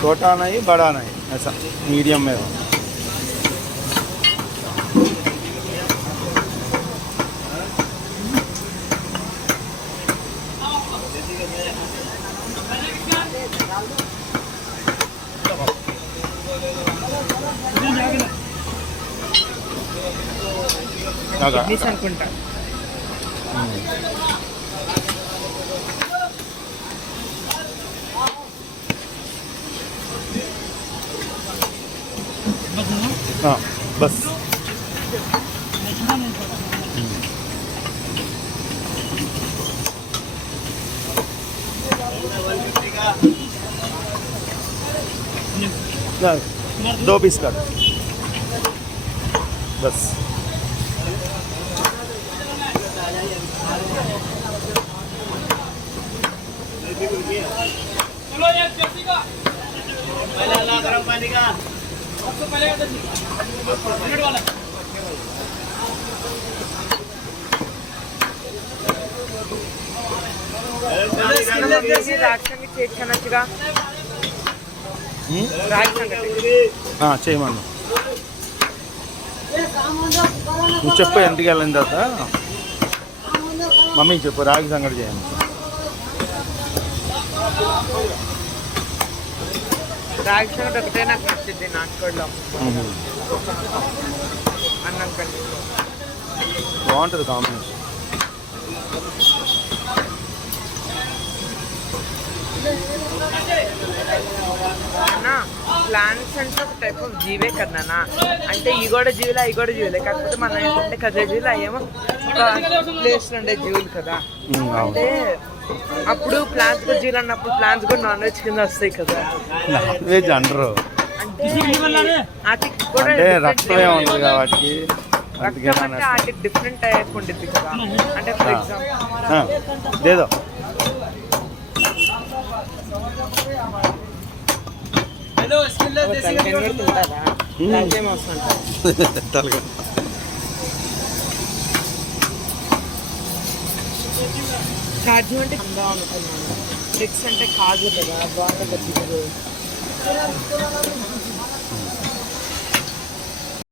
छोटा नहीं बड़ा नहीं, ऐसा मीडियम में हो। అనుకుంటా हाँ बस दो पीस कर बस। गरम पानी का చేయొచ్చనచ్చుగా రాగి సంగటి చేయమన్నా నువ్వు చెప్పు ఇంటికి వెళ్ళిన తర్వాత మమ్మీకి చెప్పు రాగి సంగటి చేయండి. రాగి సంగటి ఒకటే నాకు నచ్చింది నాటుకోడిలో అన్నం కంటే బాగుంటుంది కాంబినేషన్. ప్లాంట్స్ అంటే ఒక టైప్ ఆఫ్ జీవే కదన్నా, అంటే ఈ కూడా జీవులే అవి కూడా జీవులే, కాకపోతే మన ఏంటంటే కదే జీవులు అయ్యేమో ఒక ప్లేస్లో ఉండే జీవులు కదా. అంటే అప్పుడు ప్లాంట్స్ కూడా జీవులు అన్నప్పుడు ప్లాంట్స్ కూడా నాన్ వెజ్ కింద వస్తాయి కదా. వెజ్ అంటారు వాటికి కూడా రక్తం అంటే వాటికి డిఫరెంట్ టైప్ ఉంటుంది కదా. అంటే ఫర్ ఎగ్జాంపుల్ కాజు అంటే అందాం అనుకున్నాను, ట్రిక్స్ అంటే కాజు కదా బాగా